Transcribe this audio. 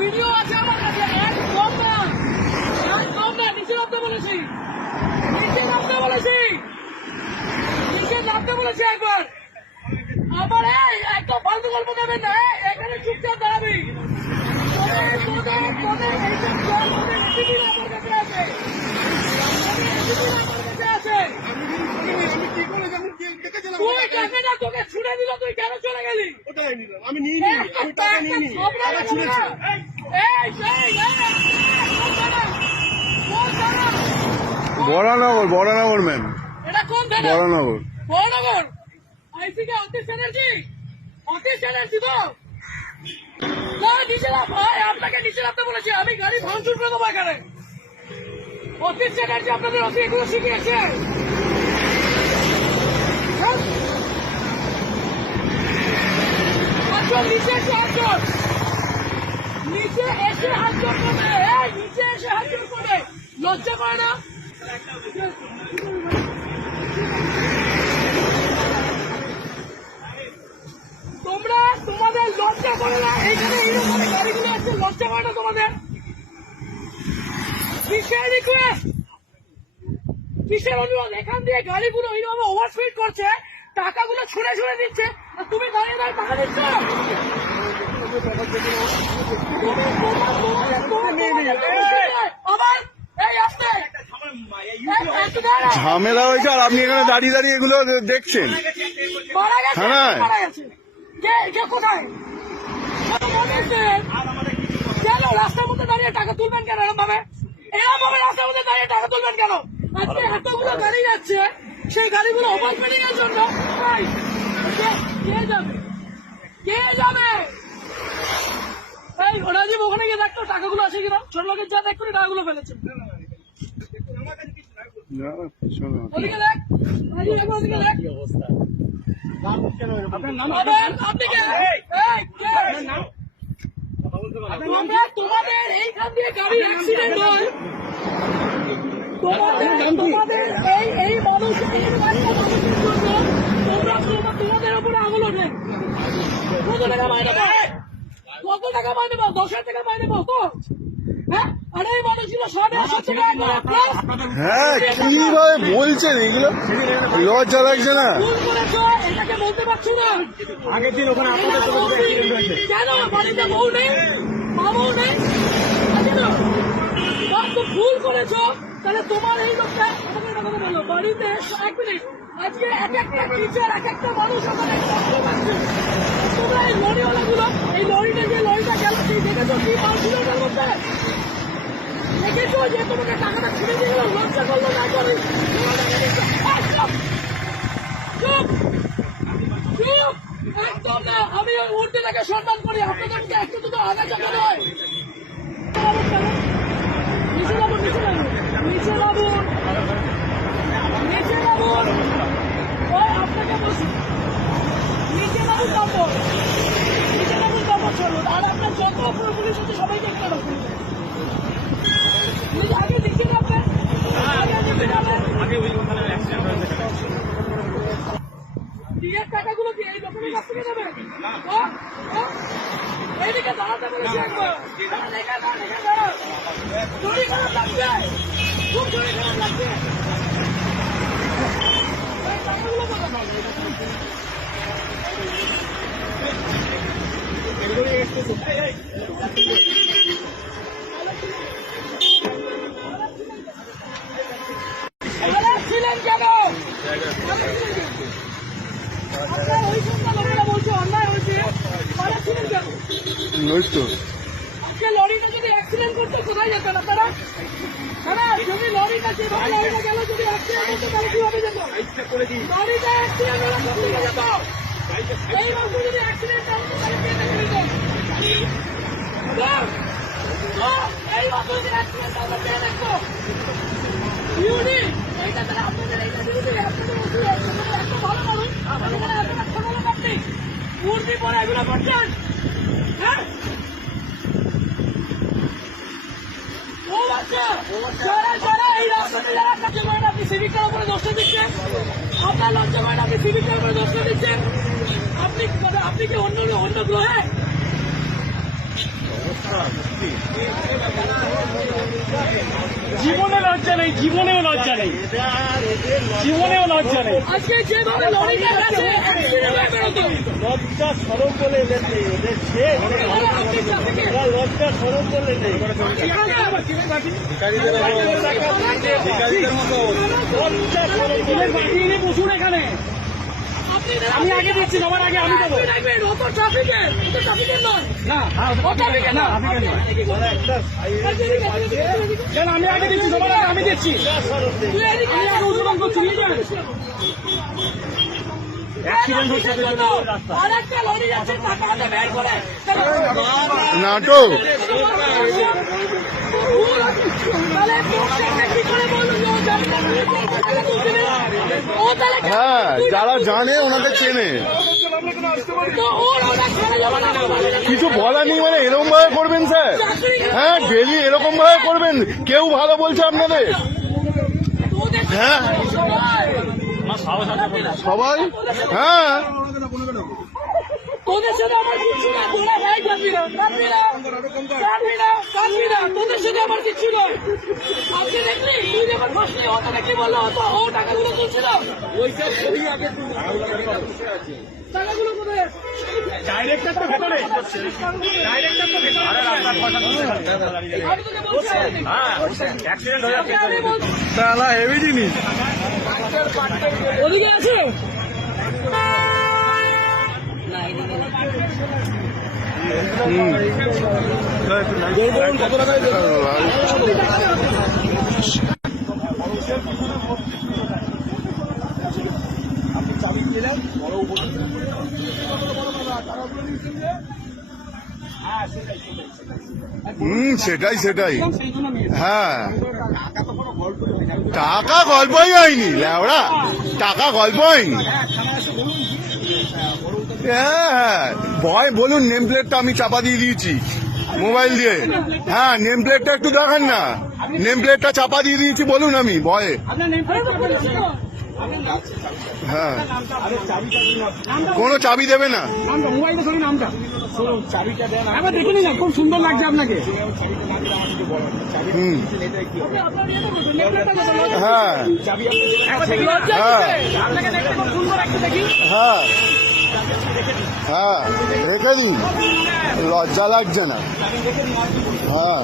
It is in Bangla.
ভিডিও আছে আমার কাছে। একদম না, একদম না, নিচে নামতে বলেছি, নিচে নামতে বলেছি, নিচে নামতে বলেছি একবার। আবার একদম ফালতু গল্প দেবেন না, এখানে চুপচাপ দাঁড়াবি। আমার কাছে আছে, তুই কাকে না তোকে ছুড়ে দিল, তুই কেন চলে গেলি? আমি নিয়ে নিই, আমি টাকা নিয়ে নিই, টাকা ছুঁড়েছি। বরানগর, বরানগর ম্যাম, এটা কোন থানা? বরানগর। বরানগর আইসিকে অতীশ ব্যানার্জি, অতীশ ব্যানার্জি তো না, নিচে নাম ভাই, আপনাকে নিচে নামতে বলেছি আমি। গাড়ি ভাঙচুর করে দেবো এখানে। অতীশ ব্যানার্জি আপনাদের অতি এগুলো শিখিয়েছে। নিচে এসে হাত, নিচে এসে হাত করবে, নিচে এসে হাত করবে, লজ্জা করে না? তোমরা তোমাদের লজ্জা করে না? এইখানে এইরকম গাড়িগুলো আছে, লজ্জা করে না তোমাদের? কিসের রিকোয়েস্ট, কিসের অনুরোধ? এখান দিয়ে গাড়িগুলো এইভাবে ওভারস্পিড করছে, টাকাগুলো ছুঁড়ে ছুঁড়ে দিচ্ছে, আর তুমি দাঁড়িয়ে দাঁড়িয়ে টাকা দিচ্ছ। ঝামেলা হয়েছে আর আপনি এখানে দাঁড়িয়ে দাঁড়িয়ে এগুলো দেখছেন। থানায় কেন রাস্তার মধ্যে দাঁড়িয়ে টাকা তুলবেন? কেন এরকম ভাবে, এরকম ভাবে রাস্তার মধ্যে দাঁড়িয়ে টাকা তুলবেন কেন? আজকে এতগুলো গাড়ি যাচ্ছে, সেই গাড়িগুলো ওভারস্পিডিং এর জন্য কে যাবে, কে যাবে? এই রাজীব ওখানে গিয়ে দেখতো টাকাগুলো আছে কিনা, ছোট লোকের যা দেখতো টাকাগুলো ফেলেছে। ওদিকে দেখ রাজীব, একবার ওদিকে দেখ। তোমাদের এইখান দিয়ে গাড়ি অ্যাক্সিডেন্ট হয়, তোমাদের এই মানুষ তোমাদের উপরে আঙুল ওঠে। কত টাকা মাইনে পাও? কত টাকা মাইনে পাও? 10,000 টাকা মাইনে পাও তো? হ্যাঁ, আরে এই মানুষগুলো 150 টাকা। হ্যাঁ, কিভাবে বলছেন এগুলো? লজ্জা লাগছে না? এটাকে বলতে পারছি না। আগের দিন ওখানে আপনাদের কেন বাড়িতে বউ নেই, মা বউ নেই? ভুল করেছো, তাহলে তোমার এই লোকটা আমাকে একটা কথা বলো। বাড়িতে 1 মিনিট, আজকে এক একটা টিচার, এক একটা মানুষ ওখানে কষ্ট পাচ্ছে। তোমরা এই লরিওয়ালা গুলো, এই লরিটা যে লরিটা গেল, সেই দেখেছো কি মাল ছিল ওটার মধ্যে? দেখেছো যে তোমাকে টাকাটা ছিঁড়ে দিয়ে গেল, লজ্জা করলো না? করে চুপ চুপ, একদম না। আমি উর্দিটাকে সম্মান করি, আপনাদেরকে একটু দুটো আগাছা মনে হয়। নিচে নামুন, নিচে নামুন, নিচে নামুন, নিচে নামুন। ওই আপনাকে বলছি নিচে নামুন, কাপড় নিচে নামুন, কাপড় ছাড়ুন। আর আপনার যত পুলিশ আছে সবাইকে একটা রাখুন। আগে দিকে নামবেন, আগে দিকে নামবেন। বিয়ের টাকাগুলো কি এই লোকের কাছ থেকে নেবেন? এইদিকে দাঁড়াতে বলেছি একবার। দাঁড়া, শরীর খারাপ লাগছে, খুব শরীর খারাপ লাগছে। টাকাগুলো ছিলেন কেন? আপনার ওই সন্ধ্যা লোকেরা বলছে অন্যায় হয়েছে, মারা ছিলেন কেন? আজকে লরিটা যদি অ্যাক্সিডেন্ট করতো কোথায় যেতেন আপনারা? যদি লরিটা যেভাবে লরিটা গেল, যদি অ্যাক্সিডেন্ট করতো তাহলে কিভাবে যেত? লরিটা অ্যাক্সিডেন্ট হলে কোথায় যেত? এই মাসে যদি অ্যাক্সিডেন্ট হতো তাহলে কে দেখে দিত? এই মাসে যদি অ্যাক্সিডেন্ট হতো কে দেখতো? ইউনি এইটা তাহলে আপনাদের এইটা ডিউটি, আপনাদের ওষুধ এত ভালো মানুষ, আপনাদের এত একটা ভালো আপনি মুরগি পরে এগুলো করছেন? হ্যাঁ, যারা এই রাস্তাতে যারা কাছে করেন, আপনি সিভিকের উপরে দোষটা দিচ্ছেন। আপনার লজ্জা করেন, আপনি সিভিকের উপরে দোষটা দিচ্ছেন। আপনি কি অন্য গ্রহে? জীবনে লজ্জা নেই, জীবনেও লজ্জা নেই, জীবনেও লজ্জা নেই। আজকে যেভাবে লরিটা গেছে অ্যাক্সিডেন্ট হয়ে বেরোতো। লজ্জা সরম বলে এদের নেই, ওদের সে আপনি ট্রাফিকে লজ্জা সরম বলে নেই। লজ্জা সরম বলে বাকিয়ে বসুন এখানে। আমি আগে দিচ্ছি, সবার আগে আমি দেবো। অত ট্রাফিকে, অত ট্রাফিকের নয়। না ও ট্রাফিকে না। কেন আমি আগে দিচ্ছি, সবার আগে আমি দিচ্ছি। তুই এদিকে আমি আগে উদ্বোধন করছি, নিয়ে যান। অ্যাক্সিডেন্ট হচ্ছে রাস্তা। আর একটা লরি যাচ্ছে টাকা হাতে বের করে। নাটক তাহলে তোকে কি করে বললো যে ও যাবে না? ও তাহলে হ্যাঁ, যারা জানে ওনাদের চেনে। তো ওর ওরা ছেড়ে যাবে না। কিছু বলা নেই মানে এরকম ভাবে করবেন স্যার? হ্যাঁ, ডেলি এরকম ভাবে করবেন? কেউ ভালো বলছে আপনাদের? ওদের হ্যাঁ সবাই, হ্যাঁ তোদের সাথে আমার কিচ্ছু না, তোরা ভাই কাঁদবি না, কাঁদবি না, কাঁদবি না, কাঁদবি না, তোদের সাথে আমার কিচ্ছু নয়। আজকে দেখলি তুই যখন ফাঁসলি ও তোকে কি বললো? ও টাকাগুলো তুলছিল, টাকাগুলো কোথায়? ডাইরেক্টর তো ভেতরে, ডাইরেক্টর তো ভেতরে। আমি তোকে বলছি, অ্যাক্সিডেন্ট হয়ে তোকে আমি বলছি। তাহলে হেভি জিনিস। ওদিকে আছে সেটাই সেটাই। হ্যাঁ, টাকা গল্পই হয়নি ল্যাওড়া, টাকা গল্প হয়নি। হ্যাঁ, ভয় বলুন, নেম প্লেটটা আমি চাপা দিয়ে দিয়েছি মোবাইল দিয়ে। হ্যাঁ, নেম প্লেটটা একটু দেখান না, নেম প্লেটটা চাপা দিয়ে দিয়েছি বলুন আমি ভয়ে। আপনার নেম প্লেট হ্যাঁ, কোনো চাবি দেবে না। নামটা মোবাইলটা ধরি, নামটা চাবিটা দেন, একবার দেখে নিন, খুব সুন্দর লাগছে আপনাকে। হুম, হ্যাঁ একবার দেখি, হ্যাঁ আপনাকে দেখতে খুব সুন্দর লাগছে, দেখি। হ্যাঁ হ্যাঁ, রেখে দিন, লজ্জা লাগছে না। হ্যাঁ